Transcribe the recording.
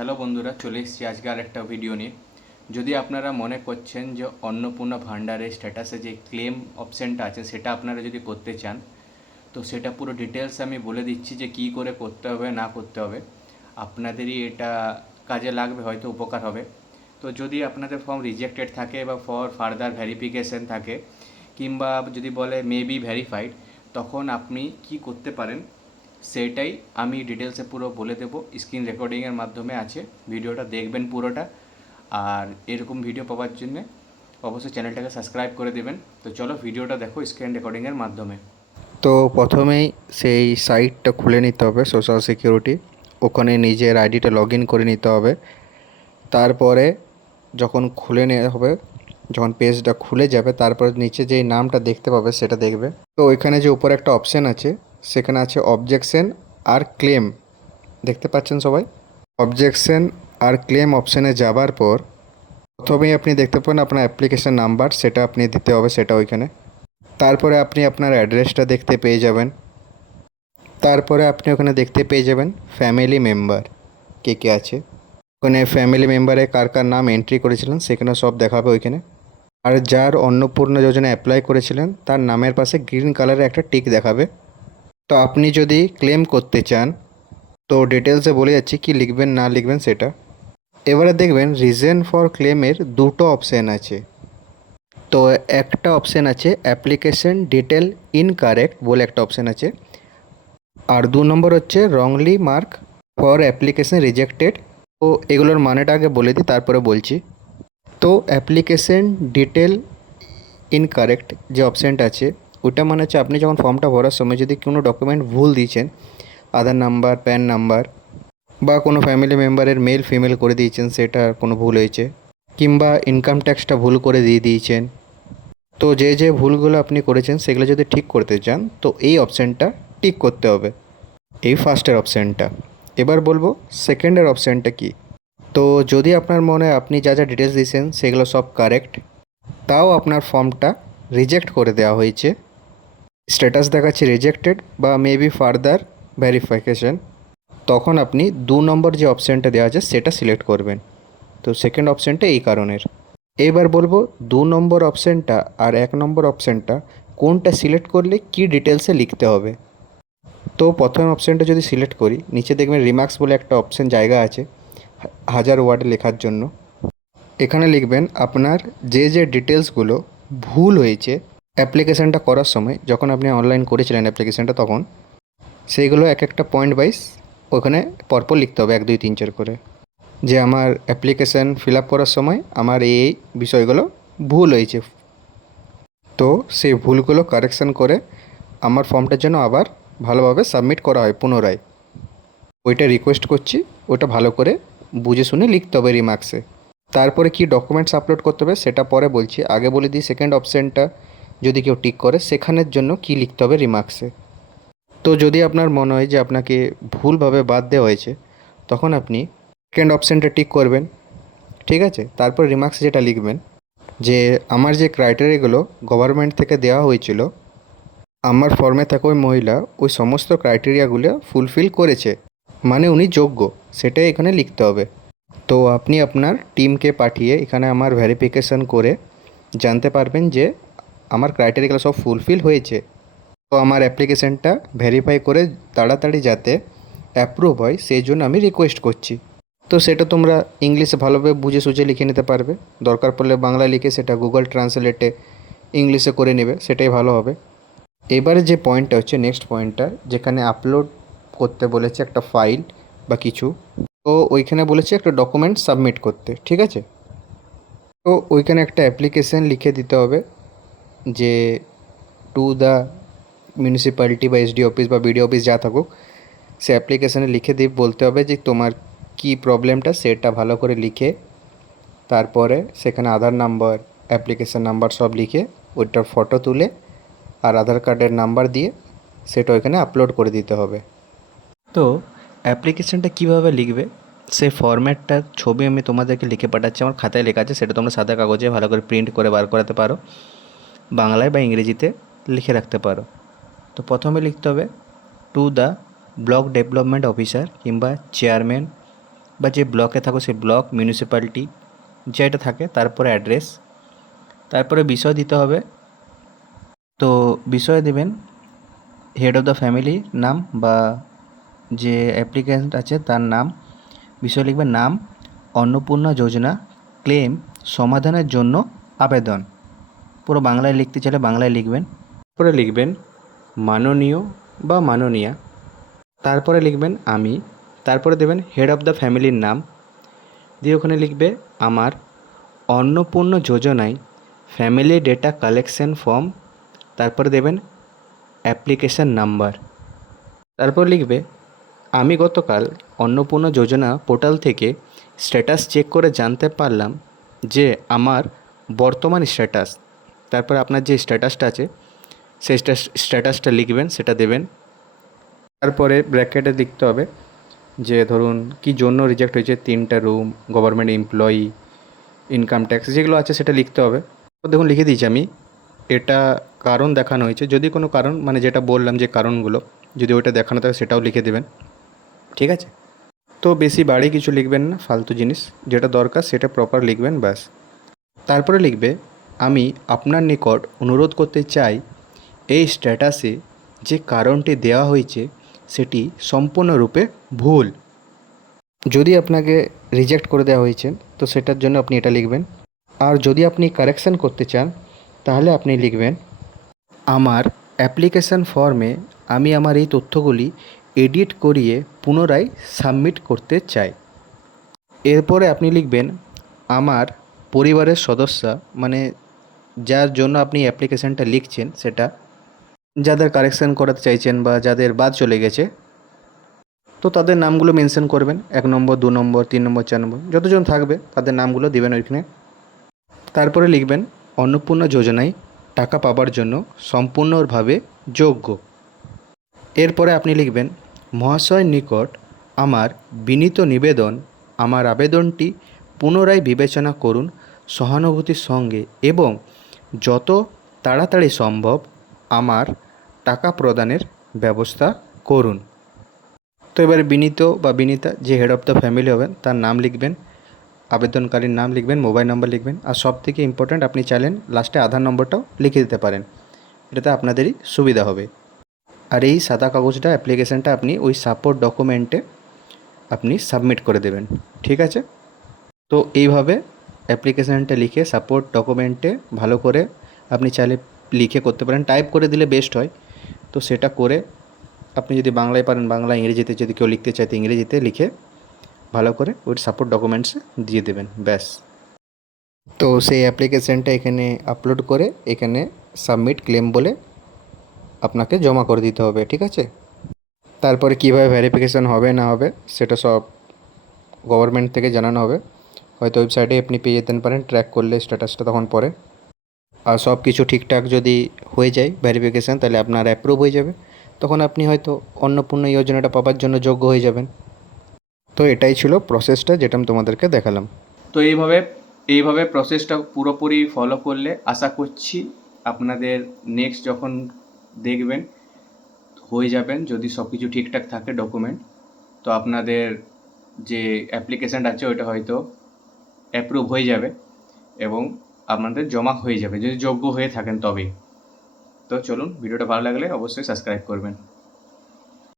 Hello বন্ধুরা, চলে এসেছি আজকে আরেকটা ভিডিও নিয়ে। যদি আপনারা মনে করছেন যে অন্নপূর্ণা ভান্ডারের স্ট্যাটাসে যে ক্লেম অপশানটা আছে সেটা আপনারা যদি করতে চান, তো সেটা পুরো ডিটেলস আমি বলে দিচ্ছি যে কী করে করতে হবে না করতে হবে। আপনাদেরই এটা কাজে লাগবে, হয়তো উপকার হবে। তো যদি আপনাদের ফর্ম রিজেক্টেড থাকে বা ফর ফার্দার ভেরিফিকেশান থাকে, কিংবা যদি বলে মে বি ভেরিফাইড, তখন আপনি কি করতে পারেন সেটাই আমি ডিটেলসে পুরো বলে দেবো। স্ক্রিন রেকর্ডিংয়ের মাধ্যমে আছে, ভিডিওটা দেখবেন পুরোটা। আর এরকম ভিডিও পাওয়ার জন্যে অবশ্যই চ্যানেলটাকে সাবস্ক্রাইব করে দেবেন। তো চলো ভিডিওটা দেখো স্ক্রিন রেকর্ডিংয়ের মাধ্যমে। তো প্রথমেই সেই সাইটটা খুলে নিতে হবে সোশ্যাল সিকিউরিটি। ওখানে নিজের আইডিটা লগ ইন করে নিতে হবে। তারপরে যখন খুলে নেওয়া হবে, যখন পেজটা খুলে যাবে, তারপরে নিচে যেই নামটা দেখতে পাবে সেটা দেখবে। তো ওইখানে যে উপরে একটা অপশান আছে, সেখানে আছে অবজেকশন আর ক্লেম, দেখতে পাচ্ছেন সবাই? অবজেকশন আর ক্লেম অপশানে যাবার পর প্রথমেই আপনি দেখতে পাবেন আপনার অ্যাপ্লিকেশন নাম্বার, সেটা আপনি দিতে হবে, সেটা ওইখানে। তারপরে আপনি আপনার অ্যাড্রেসটা দেখতে পেয়ে যাবেন। তারপরে আপনি ওখানে দেখতে পেয়ে যাবেন ফ্যামিলি মেম্বার কে কে আছে। ওখানে ফ্যামিলি মেম্বারে কার কার নাম এন্ট্রি করেছিলেন সেখানে সব দেখাবে ওইখানে। আর যার অন্নপূর্ণা যোজনা অ্যাপ্লাই করেছিলেন তার নামের পাশে গ্রিন কালারে একটা টিক দেখাবে। তো আপনি যদি ক্লেম করতে চান, তো ডিটেলসে বলে যাচ্ছি কি লিখবেন না লিখবেন সেটা। এবারে দেখবেন রিজন ফর ক্লেমের দুটো অপশান আছে। তো একটা অপশান আছে অ্যাপ্লিকেশন ডিটেল ইনকারেক্ট বলে একটা অপশান আছে। আর 2 নম্বর হচ্ছে wrongly mark for application rejected. তো এগুলোর মানেটা আগে বলে দিই, তারপরে বলছি। তো অ্যাপ্লিকেশন ডিটেল ইনকারেক্ট যে অপশানটা আছে, ওটা মানে হচ্ছে আপনি যখন ফর্মটা ভরার সময় যদি কোনো ডকুমেন্ট ভুল দিয়েছেন, আধার নাম্বার, প্যান নাম্বার, বা কোনো ফ্যামিলি মেম্বারের মেল ফিমেল করে দিয়েছেন, সেটা কোনো ভুল হয়েছে, কিংবা ইনকাম ট্যাক্সটা ভুল করে দিয়ে দিয়েছেন, তো যে যে ভুলগুলো আপনি করেছেন সেগুলো যদি ঠিক করতে চান, তো এই অপশানটা টিক করতে হবে, এই ফার্স্টের অপশানটা। এবার বলবো সেকেন্ডের অপশানটা কি। তো যদি আপনার মনে হয় আপনি যা যা ডিটেলস দিয়েছেন সেগুলো সব কারেক্ট, তাও আপনার ফর্মটা রিজেক্ট করে দেওয়া হয়েছে, স্ট্যাটাস দেখাচ্ছে রিজেক্টেড বা মেবি ফার্দার ভেরিফিকেশন, তখন আপনি 2 নম্বর যে অপশানটা দেওয়া আছে সেটা সিলেক্ট করবেন। তো সেকেন্ড অপশানটা এই কারণের। এবার বলবো 2 নম্বর অপশানটা আর 1 নম্বর অপশানটা কোনটা সিলেক্ট করলে কি ডিটেলসে লিখতে হবে। তো প্রথম অপশানটা যদি সিলেক্ট করি, নিচে দেখবেন রিমার্কস বলে একটা অপশান জায়গা আছে 1000 ওয়ার্ডে লেখার জন্য। এখানে লিখবেন আপনার যে যে ডিটেলসগুলো ভুল হয়েছে অ্যাপ্লিকেশানটা করার সময়, যখন আপনি অনলাইন করেছিলেন অ্যাপ্লিকেশানটা, তখন সেইগুলো এক একটা পয়েন্ট ওয়াইজ ওখানে পরপর লিখতে হবে 1 2 3 4 করে, যে আমার অ্যাপ্লিকেশান ফিল আপ করার সময় আমার এই বিষয়গুলো ভুল হয়েছে। তো সেই ভুলগুলো কারেকশান করে আমার ফর্মটার জন্য আবার ভালোভাবে সাবমিট করা হয় পুনরায়। ওইটা রিকোয়েস্ট করছি, ওটা ভালো করে বুঝে শুনে লিখতে হবে রিমার্কসে। তারপরে কি ডকুমেন্টস আপলোড করতে হবে সেটা পরে বলছি, আগে বলে দিই সেকেন্ড অপশানটা যদি কেউ টিক করে সেখানের জন্য কি লিখতে হবে রিমার্কসে। তো যদি আপনার মনে হয় যে আপনাকে ভুলভাবে বাদ দেওয়া হয়েছে, তখন আপনি সেকেন্ড অপশানটা টিক করবেন, ঠিক আছে। তারপর রিমার্কস যেটা লিখবেন যে আমার যে ক্রাইটেরিয়াগুলো গভর্নমেন্ট থেকে দেওয়া হয়েছিল, আমার ফর্মে থাকা ওই মহিলা ওই সমস্ত ক্রাইটেরিয়াগুলো ফুলফিল করেছে, মানে উনি যোগ্য, সেটাই এখানে লিখতে হবে। তো আপনি আপনার টিমকে পাঠিয়ে এখানে আমার ভেরিফিকেশান করে জানতে পারবেন যে আমার ক্রাইটেরিয়াগুলো সব ফুলফিল হয়েছে। তো আমার অ্যাপ্লিকেশানটা ভেরিফাই করে তাড়াতাড়ি যাতে অ্যাপ্রুভ হয় সেই জন্য আমি রিকোয়েস্ট করছি। তো সেটা তোমরা ইংলিশে ভালোভাবে বুঝে সুঝে লিখে নিতে পারবে, দরকার পড়লে বাংলায় লিখে সেটা গুগল ট্রান্সলেটে ইংলিশে করে নেবে, সেটাই ভালো হবে। এবারে যে পয়েন্টটা হচ্ছে নেক্সট পয়েন্টটা, যেখানে আপলোড করতে বলেছে একটা ফাইল বা কিছু, তো ওইখানে বলেছে একটা ডকুমেন্ট সাবমিট করতে, ঠিক আছে। তো ওইখানে একটা অ্যাপ্লিকেশান লিখে দিতে হবে যে টু দ্য মিউনিসিপ্যালিটি বা এসডি অফিস বা বিডিও অফিস যা থাকুক, সে অ্যাপ্লিকেশানে লিখে দিয়ে বলতে হবে যে তোমার কী প্রবলেমটা সেটা ভালো করে লিখে, তারপরে সেখানে আধার নাম্বার, অ্যাপ্লিকেশান নাম্বার সব লিখে ওইটার ফটো তুলে আর আধার কার্ডের নাম্বার দিয়ে সেটা ওইখানে আপলোড করে দিতে হবে। তো অ্যাপ্লিকেশানটা কীভাবে লিখবে সেই ফরম্যাটটার ছবি আমি তোমাদেরকে লিখে পাঠাচ্ছি, আমার খাতায় লেখা আছে, সেটা তোমরা সাদা কাগজে ভালো করে প্রিন্ট করে বার করাতে পারো, বাংলায় বা ইংরেজিতে লিখে রাখতে পারো। তো প্রথমে লিখতে হবে to the block development officer কিংবা চেয়ারম্যান বা যে ব্লকে থাকো সেই ব্লক, মিউনিসিপ্যালিটি যেটা থাকে, তারপরে অ্যাড্রেস, তারপরে বিষয় দিতে হবে। তো বিষয়ে দেবেন হেড অফ দ্য ফ্যামিলি নাম বা যে অ্যাপ্লিক্যান্ট আছে তার নাম। বিষয় লিখবেন নাম, অন্নপূর্ণা যোজনা ক্লেম সমাধানের জন্য আবেদন। পুরো বাংলায় লিখতে চাইলে বাংলায় লিখবেন। তারপরে লিখবেন মাননীয় বা মাননীয়া, তারপরে লিখবেন আমি, তারপরে দেবেন হেড অফ দ্য ফ্যামিলির নাম, দিয়ে ওখানে লিখবে আমার অন্নপূর্ণ যোজনায় ফ্যামিলি ডেটা কালেকশন ফর্ম, তারপরে দেবেন অ্যাপ্লিকেশন নাম্বার। তারপর লিখবে আমি গতকাল অন্নপূর্ণা যোজনা পোর্টাল থেকে স্ট্যাটাস চেক করে জানতে পারলাম যে আমার বর্তমান স্ট্যাটাস, তারপর আপনার যে স্ট্যাটাসটা আছে সেই স্ট্যাটাসটা লিখবেন, সেটা দেবেন। তারপরে ব্র্যাকেটে লিখতে হবে যে ধরুন কী জন্য রিজেক্ট হয়েছে, 3টা room, government employee, income tax যেগুলো আছে সেটা লিখতে হবে। তো দেখুন লিখে দিয়েছি আমি, এটা কারণ দেখানো হয়েছে। যদি কোনো কারণ মানে যেটা বললাম যে কারণগুলো যদি ওইটা দেখানো থাকে সেটাও লিখে দেবেন, ঠিক আছে? তো বেশি বাড়ি কিছু লিখবেন না, ফালতু জিনিস, যেটা দরকার সেটা প্রপার লিখবেন ব্যাস। তারপরে লিখবে আমি আপনার নিকট অনুরোধ করতে চাই এই স্ট্যাটাসে যে কারণটি দেওয়া হয়েছে সেটি সম্পূর্ণরূপে ভুল। যদি আপনাকে রিজেক্ট করে দেওয়া হয়েছে তো সেটার জন্য আপনি এটা লিখবেন। আর যদি আপনি কারেকশন করতে চান তাহলে আপনি লিখবেন আমার অ্যাপ্লিকেশন ফর্মে আমি আমার এই তথ্যগুলি এডিট করিয়ে পুনরায় সাবমিট করতে চাই। এরপরে আপনি লিখবেন আমার পরিবারের সদস্য, মানে যার জন্য আপনি অ্যাপ্লিকেশানটা লিখছেন সেটা, যাদের কারেকশান করাতে চাইছেন বা যাদের বাদ চলে গেছে তো তাদের নামগুলো মেনশন করবেন, 1 নম্বর, 2 নম্বর, 3 নম্বর, 4 নম্বর, যতজন থাকবে তাদের নামগুলো দিবেন ওইখানে। তারপরে লিখবেন অন্নপূর্ণা যোজনায় টাকা পাবার জন্য সম্পূর্ণভাবে যোগ্য। এরপরে আপনি লিখবেন মহাশয়ের নিকট আমার বিনীত নিবেদন, আমার আবেদনটি পুনরায় বিবেচনা করুন সহানুভূতির সঙ্গে এবং যত তাড়াতাড়ি সম্ভব আমার টাকা প্রদানের ব্যবস্থা করুন। তো এবারে বিনীত বা বিনীতা যে হেড অফ দ্য ফ্যামিলি হবেন তার নাম লিখবেন, আবেদনকারীর নাম লিখবেন, মোবাইল নম্বর লিখবেন, আর সবথেকে ইম্পর্ট্যান্ট আপনি চাইলেন লাস্টে আধার নম্বরটাও লিখে দিতে পারেন, এটাতে আপনাদেরই সুবিধা হবে। আর এই সাদা কাগজটা অ্যাপ্লিকেশানটা আপনি ওই সাপোর্ট ডকুমেন্টে আপনি সাবমিট করে দেবেন, ঠিক আছে? তো এইভাবে অ্যাপ্লিকেশানটা লিখে সাপোর্ট ডকুমেন্টে ভালো করে আপনি চাইলে লিখে করতে পারেন, টাইপ করে দিলে বেস্ট হয়। তো সেটা করে আপনি যদি বাংলায় পারেন বাংলা, ইংরেজিতে যদি কেউ লিখতে চায় তো ইংরেজিতে লিখে ভালো করে ওই সাপোর্ট ডকুমেন্টসে দিয়ে দেবেন, ব্যাস। তো সেই অ্যাপ্লিকেশানটা এখানে আপলোড করে এখানে সাবমিট ক্লেম বলে আপনাকে জমা করে দিতে হবে, ঠিক আছে? তারপরে কীভাবে ভেরিফিকেশান হবে না হবে সেটা সব গভর্নমেন্ট থেকে জানানো হবে, হয়তো ওয়েবসাইটে আপনি পেয়ে যেতে পারেন ট্র্যাক করলে স্ট্যাটাসটা তখন পরে। আর সব কিছু ঠিকঠাক যদি হয়ে যায় ভেরিফিকেশান তাহলে আপনার অ্যাপ্রুভ হয়ে যাবে, তখন আপনি হয়তো অন্নপূর্ণা যোজনাটা পাওয়ার জন্য যোগ্য হয়ে যাবেন। তো এটাই ছিল প্রসেসটা যেটা আমি তোমাদেরকে দেখালাম। তো এইভাবে প্রসেসটা পুরোপুরি ফলো করলে আশা করছি আপনাদের নেক্সট যখন দেখবেন হয়ে যাবেন, যদি সব কিছু ঠিকঠাক থাকে ডকুমেন্ট, তো আপনাদের যে অ্যাপ্লিকেশানটা আছে ওইটা হয়তো অ্যাপ্রুভ হয়ে যাবে এবং আপনাদের জমা হয়ে যাবে যদি যোগ্য হয়ে থাকেন তবেই। তো চলুন, ভিডিওটা ভালো লাগলে অবশ্যই সাবস্ক্রাইব করবেন।